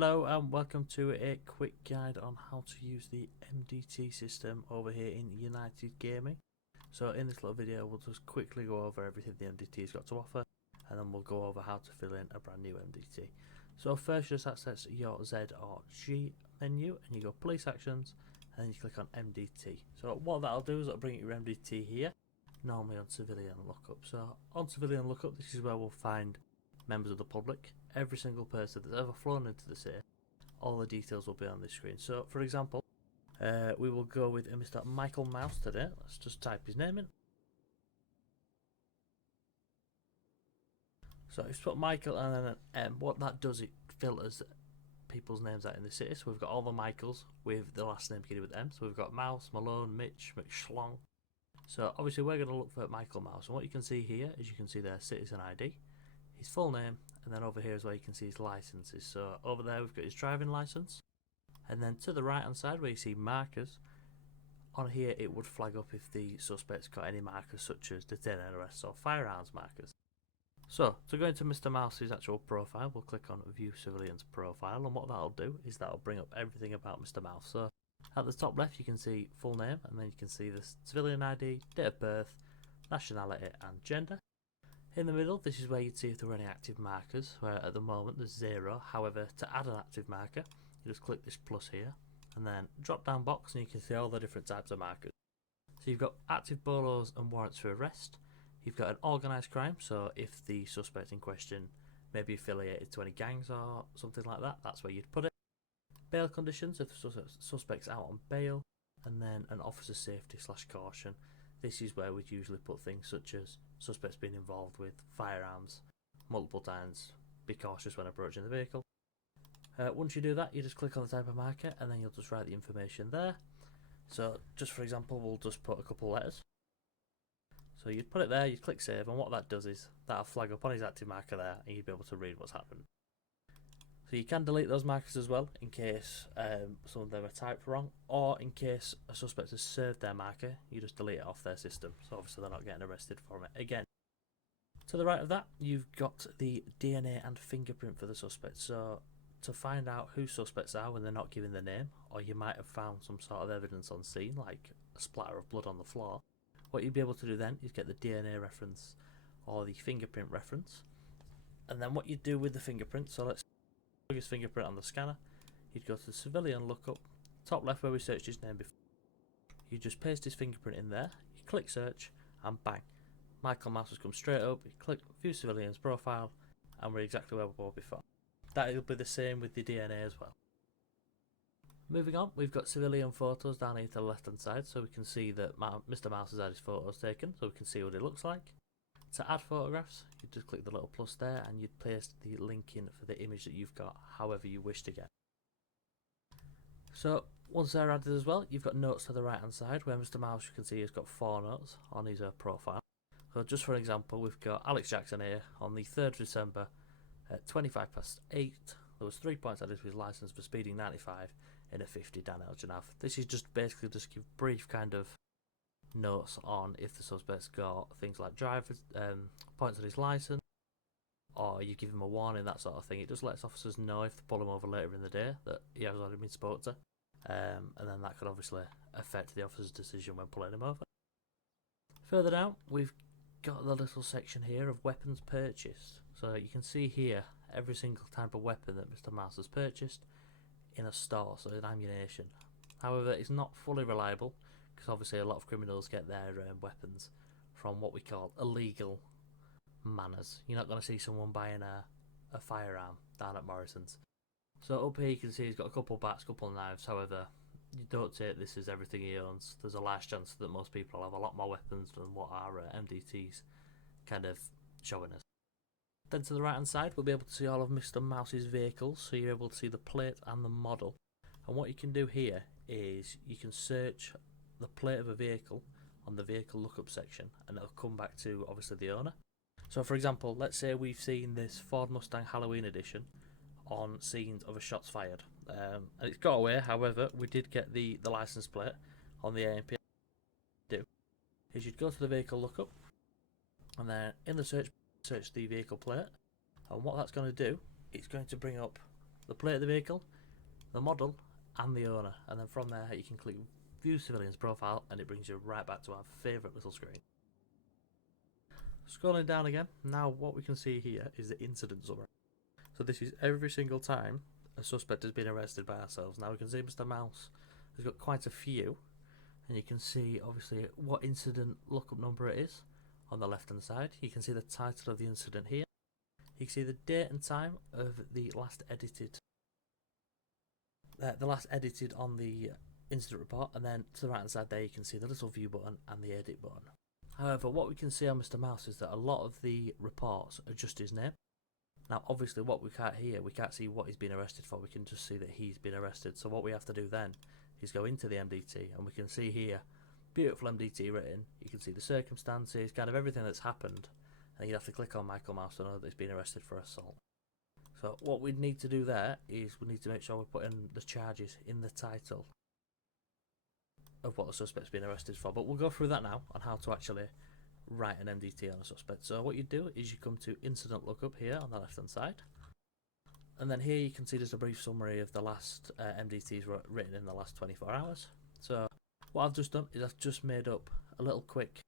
Hello and welcome to a quick guide on how to use the MDT system over here in United Gaming. So in this little video we'll just quickly go over everything the MDT's got to offer, and then we'll go over how to fill in a brand new MDT. So first you just access your Z or G menu and you go police actions and then you click on MDT. So what that'll do is it'll bring your MDT here, normally on civilian lookup. So on civilian lookup, this is where we'll find members of the public. Every single person that's ever flown into the city, all the details will be on this screen. So for example, we will go with Mr. Michael Mouse today. Let's just type his name in. So if you put Michael and then an M, what that does, it filters people's names out in the city. So we've got all the Michaels with the last name beginning with M. So we've got Mouse, Malone, Mitch, McSchlong. So obviously we're going to look for Michael Mouse, and what you can see here is you can see their citizen ID, his full name, and then over here is where you can see his licenses. So over there we've got his driving license, and then to the right hand side where you see markers, on here it would flag up if the suspect's got any markers such as detain and arrest or firearms markers. So to go into Mr. Mouse's actual profile, we'll click on view civilian's profile, and what that'll do is that'll bring up everything about Mr. Mouse. So at the top left you can see full name, and then you can see the civilian ID, date of birth, nationality and gender. In the middle, this is where you'd see if there were any active markers, where at the moment there's 0. However, to add an active marker, you just click this plus here, and then drop down box and you can see all the different types of markers. So you've got active bolos and warrants for arrest. You've got an organised crime, so if the suspect in question may be affiliated to any gangs or something like that, that's where you'd put it. Bail conditions, if the suspect's out on bail, and then an officer safety / caution. This is where we'd usually put things such as suspects being involved with firearms multiple times, be cautious when approaching the vehicle. Once you do that, you just click on the type of marker and then you'll just write the information there. So just for example, we'll just put a couple letters. So you'd put it there, you'd click save, and what that does is that'll flag up on his active marker there and you'd be able to read what's happened. So you can delete those markers as well in case some of them are typed wrong, or in case a suspect has served their marker, you just delete it off their system. So obviously they're not getting arrested for it again. To the right of that, you've got the DNA and fingerprint for the suspect. So to find out who suspects are when they're not giving their name, or you might have found some sort of evidence on scene, like a splatter of blood on the floor, what you'd be able to do then is get the DNA reference or the fingerprint reference. And then what you do with the fingerprint, so let's plug his fingerprint on the scanner, you'd go to the civilian lookup, top left where we searched his name before, you just paste his fingerprint in there, you click search, and bang, Michael Mouse has come straight up. You click view civilian's profile and we're exactly where we were before. That will be the same with the DNA as well. Moving on, we've got civilian photos down here to the left hand side, so we can see that Mr. Mouse has had his photos taken, so we can see what it looks like. To add photographs, you just click the little plus there and you'd paste the link in for the image that you've got, however you wish to get. So once they're added as well, you've got notes to the right hand side where Mr. Mouse, you can see, has got 4 notes on his profile. So just for example, we've got Alex Jackson here on the 3rd of December at 8:25. There was 3 points added to his licence for speeding 95 in a 50 down Elgin. This is just basically just give brief kind of notes on if the suspect's got things like driver's points on his licence, or you give him a warning, that sort of thing. It just lets officers know if they pull him over later in the day that he has already been spoke to, and then that could obviously affect the officer's decision when pulling him over. Further down, we've got the little section here of weapons purchased. So you can see here every single type of weapon that Mr. Mouse has purchased in a store, so in ammunition. However, it's not fully reliable because obviously a lot of criminals get their weapons from what we call illegal manners. You're not going to see someone buying a firearm down at Morrison's. So up here you can see he's got a couple bats, couple knives. However, you don't take this as everything he owns. There's a large chance that most people have a lot more weapons than what our MDTs kind of showing us. Then to the right hand side we'll be able to see all of Mr. Mouse's vehicles, so you're able to see the plate and the model. And what you can do here is you can search the plate of a vehicle on the vehicle lookup section and it'll come back to obviously the owner. So for example, let's say we've seen this Ford Mustang Halloween edition on scenes of a shots fired, and it's got away. However, we did get the license plate on the AMP. Is you'd go to the vehicle lookup and then in the search the vehicle plate, and what that's going to do, it's going to bring up the plate of the vehicle, the model, and the owner. And then from there you can click View Civilian's Profile and it brings you right back to our favourite little screen. Scrolling down again, now what we can see here is the incident summary. So this is every single time a suspect has been arrested by ourselves. Now we can see Mr. Mouse has got quite a few, and you can see obviously what incident lookup number it is on the left hand side. You can see the title of the incident here. You can see the date and time of the last edited on the incident report, and then to the right hand side there you can see the little view button and the edit button. However, what we can see on Mr. Mouse is that a lot of the reports are just his name. Now obviously what we can't hear, we can't see what he's been arrested for, we can just see that he's been arrested. So what we have to do then is go into the MDT, and we can see here, beautiful MDT written, you can see the circumstances, kind of everything that's happened, and you have to click on Michael Mouse to know that he's been arrested for assault. So what we need to do there is we need to make sure we're putting the charges in the title of what the suspect's been arrested for, but we'll go through that now on how to actually write an MDT on a suspect. So what you do is you come to incident lookup here on the left hand side, and then here you can see there's a brief summary of the last MDTs written in the last 24 hours. So what I've just done is I've just made up a little quick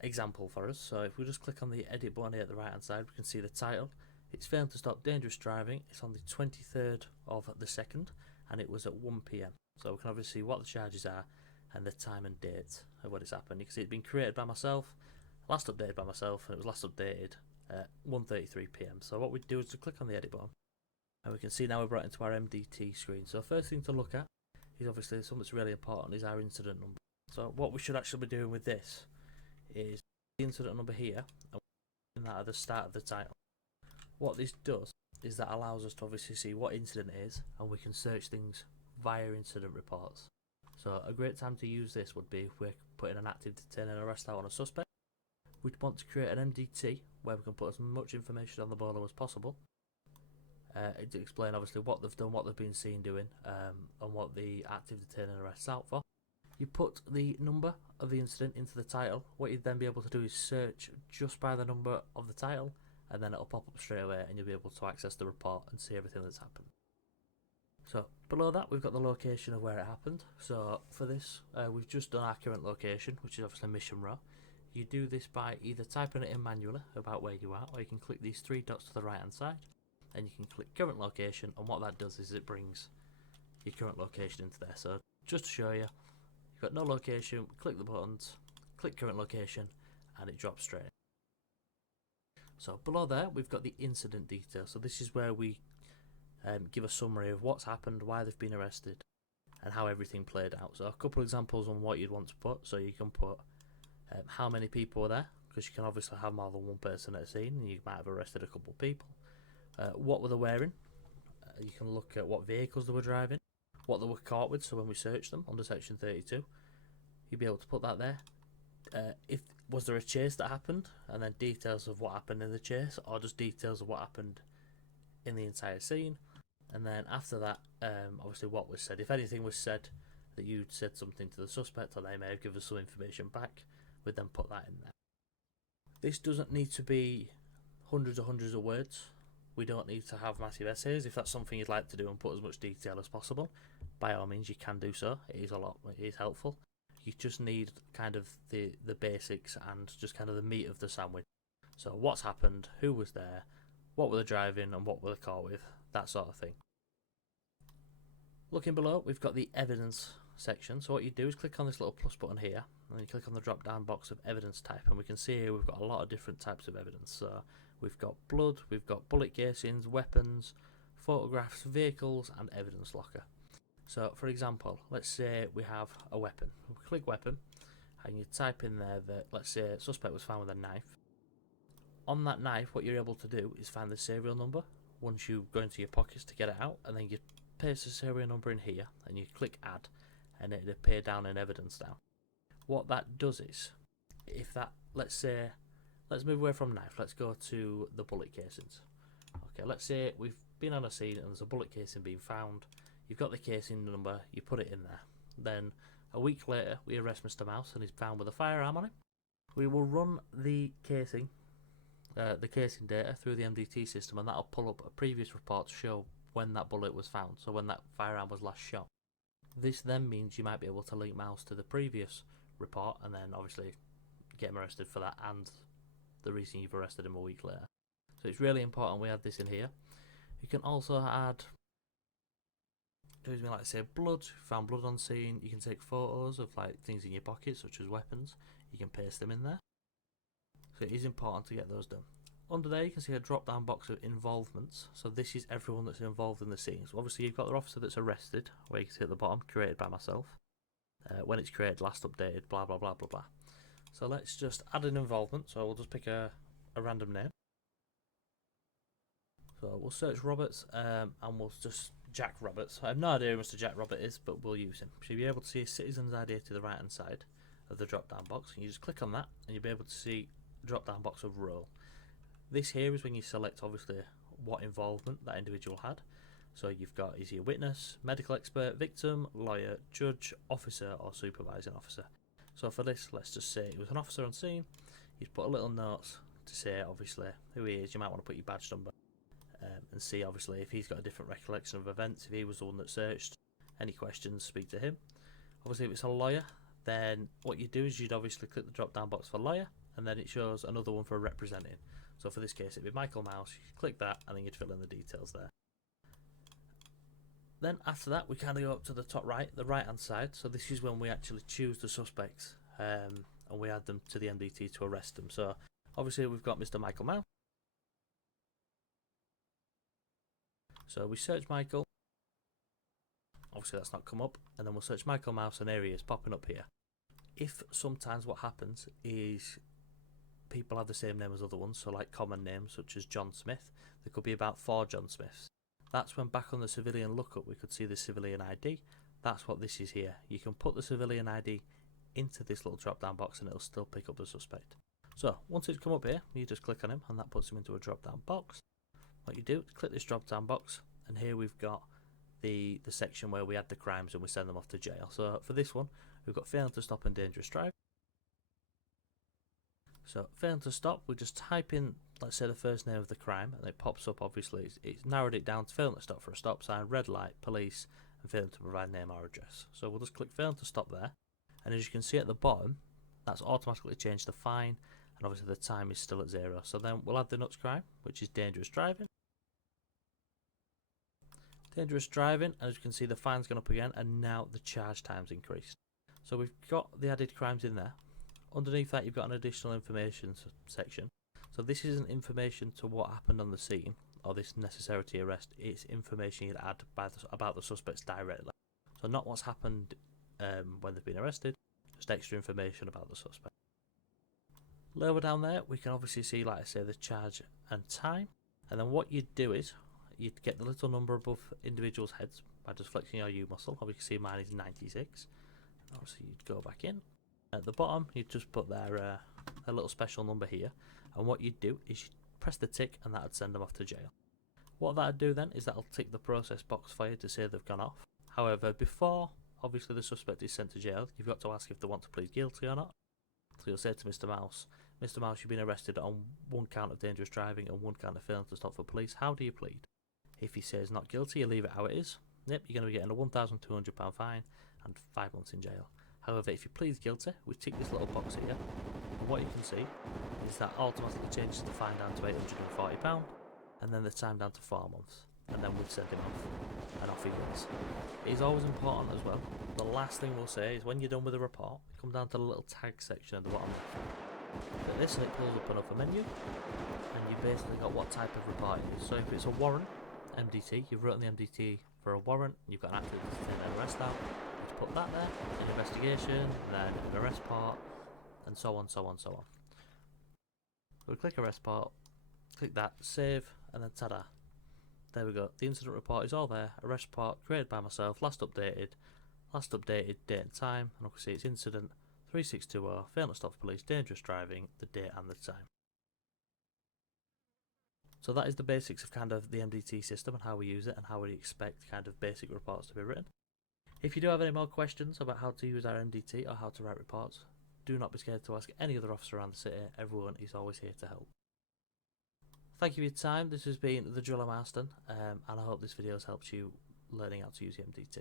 example for us. So if we just click on the edit button here at the right hand side, we can see the title. It's failed to stop dangerous driving. It's on the 23rd of the 2nd and it was at 1 PM. So we can obviously see what the charges are and the time and date of when it's happened. You can see it's been created by myself, last updated by myself, and it was last updated at 1:33 PM. So what we do is to click on the edit button, and we can see now we're brought into our MDT screen. So first thing to look at is obviously something that's really important is our incident number. So what we should actually be doing with this is the incident number here, and putting that at the start of the title. What this does is that allows us to obviously see what incident it is, and we can search things via incident reports. So a great time to use this would be if we're putting an active detain and arrest out on a suspect. We'd want to create an MDT where we can put as much information on the bolo as possible to explain obviously what they've done, what they've been seen doing, and what the active detain and arrest's out for. You put the number of the incident into the title. What you'd then be able to do is search just by the number of the title, and then it'll pop up straight away and you'll be able to access the report and see everything that's happened. So below that we've got the location of where it happened. So for this we've just done our current location, which is obviously Mission Row. You do this by either typing it in manually about where you are, or you can click these three dots to the right hand side and you can click current location, and what that does is it brings your current location into there. So just to show you, you've got no location, click the buttons, click current location, and it drops straight in. So below there we've got the incident details. So this is where we give a summary of what's happened, why they've been arrested, and how everything played out. So a couple of examples on what you'd want to put. So you can put how many people were there, because you can obviously have more than one person at a scene and you might have arrested a couple of people. What were they wearing? You can look at what vehicles they were driving, what they were caught with, so when we search them under section 32 you'd be able to put that there. If was there a chase that happened, and then details of what happened in the chase, or just details of what happened in the entire scene. And then after that obviously what was said. If anything was said that you'd said something to the suspect, or they may have given us some information back, we'd then put that in there. This doesn't need to be hundreds of words. We don't need to have massive essays. If that's something you'd like to do and put as much detail as possible, by all means you can do so. It is helpful. You just need kind of the basics and just kind of the meat of the sandwich. So what's happened, who was there, what were they driving, and what were they caught with, that sort of thing. Looking below, we've got the evidence section. So what you do is click on this little plus button here, and then you click on the drop down box of evidence type, and we can see here we've got a lot of different types of evidence. So we've got blood, we've got bullet casings, weapons, photographs, vehicles, and evidence locker. So for example, let's say we have a weapon. We click weapon and you type in there that, let's say, a suspect was found with a knife. On that knife what you're able to do is find the serial number once you go into your pockets to get it out, and then you paste the serial number in here and you click add, and it'll appear down in evidence now. What that does is, if that, let's move away from knife, let's go to the bullet casings. Okay, let's say we've been on a scene and there's a bullet casing being found. You've got the casing number, you put it in there. Then a week later we arrest Mr. Mouse and he's found with a firearm on him. We will run the casing data through the MDT system, and that'll pull up a previous report to show when that bullet was found, so when that firearm was last shot. This then means you might be able to link Mouse to the previous report and then obviously get him arrested for that and the reason you've arrested him a week later. So it's really important we add this in here. You can also add, like I say, blood. Found blood on scene. You can take photos of like things in your pocket such as weapons. You can paste them in there. So it is important to get those done. Under there you can see a drop down box of involvements. So this is everyone that's involved in the scene. So obviously you've got the officer that's arrested, where you can see at the bottom, created by myself. When it's created, last updated, blah blah blah blah blah. So let's just add an involvement. So we'll just pick a random name. So we'll search Roberts and we'll just Jack Roberts. I have no idea who Mr. Jack Robert is, but we'll use him. So you'll be able to see a citizen's ID to the right hand side of the drop down box. And you just click on that and you'll be able to see a drop down box of role. This here is when you select obviously what involvement that individual had. So you've got, is he a witness, medical expert, victim, lawyer, judge, officer or supervising officer. So for this, let's just say it was an officer on scene. You'd put a little note to say obviously who he is. You might want to put your badge number and see obviously if he's got a different recollection of events, if he was the one that searched. Any questions, speak to him. Obviously if it's a lawyer, then what you do is you'd obviously click the drop down box for lawyer and then it shows another one for representing. So for this case it'd be Michael Mouse. You click that and then you'd fill in the details there. Then after that we kind of go up to the top right, the right hand side. So this is when we actually choose the suspects and we add them to the MDT to arrest them. So obviously we've got Mr. Michael Mouse. So we search Michael. Obviously that's not come up. And then we'll search Michael Mouse and here he is popping up here. If sometimes what happens is people have the same name as other ones, so like common names such as John Smith, there could be about 4 John Smiths. That's when back on the civilian lookup we could see the civilian ID. That's what this is here. You can put the civilian ID into this little drop down box and it'll still pick up the suspect. So once it's come up here, you just click on him and that puts him into a drop down box. What you do is click this drop down box and here we've got the section where we add the crimes and we send them off to jail. So for this one we've got failing to stop and dangerous driving. So failing to stop, we just type in, let's say, the first name of the crime and it pops up. Obviously it's narrowed it down to failing to stop for a stop sign, red light, police and failing to provide name or address. So we'll just click failing to stop there and as you can see at the bottom that's automatically changed to fine and obviously the time is still at 0. So then we'll add the next crime, which is dangerous driving. Dangerous driving, and as you can see the fine's gone up again and now the charge time's increased. So we've got the added crimes in there. Underneath that you've got an additional information section. So this isn't information to what happened on the scene or this necessity arrest, it's information you'd add about the suspects directly. So not what's happened when they've been arrested, just extra information about the suspect. Lower down there we can obviously see, like I say, the charge and time, and then what you'd do is you'd get the little number above individuals' heads by just flexing your U muscle. Obviously you can see mine is 96. Obviously you'd go back in. At the bottom you'd just put their a little special number here, and what you'd do is you'd press the tick and that would send them off to jail. What that'd do then is that'll tick the process box for you to say they've gone off. However, before obviously the suspect is sent to jail, you've got to ask if they want to plead guilty or not. So you'll say to Mr. Mouse, Mr. Mouse, you've been arrested on 1 count of dangerous driving and 1 count of failing to stop for police. How do you plead? If he says not guilty, you leave it how it is. Yep, you're going to be getting a £1,200 fine and 5 months in jail. However, if you plead guilty, we tick this little box here, and what you can see is that automatically changes the fine down to £840 and then the time down to 4 months, and then we'll send him off and off he goes. It is always important as well, the last thing we'll say is when you're done with the report, come down to the little tag section at the bottom left. Click this and it pulls up another menu and you basically got what type of report it is. So if it's a warrant, MDT, you've written the MDT for a warrant, you've got an active detain and arrest out, you put that there, an investigation, then an arrest part, and so on, so on, so on. We'll click arrest part, click that, save, and then ta-da. There we go, the incident report is all there, arrest part created by myself, last updated date and time, and obviously it's incident 3620, failing to stop police, dangerous driving, the date and the time. So that is the basics of kind of the MDT system and how we use it and how we expect kind of basic reports to be written. If you do have any more questions about how to use our MDT or how to write reports, do not be scared to ask any other officer around the city. Everyone is always here to help. Thank you for your time. This has been the Driller Marston, and I hope this video has helped you learning how to use the MDT.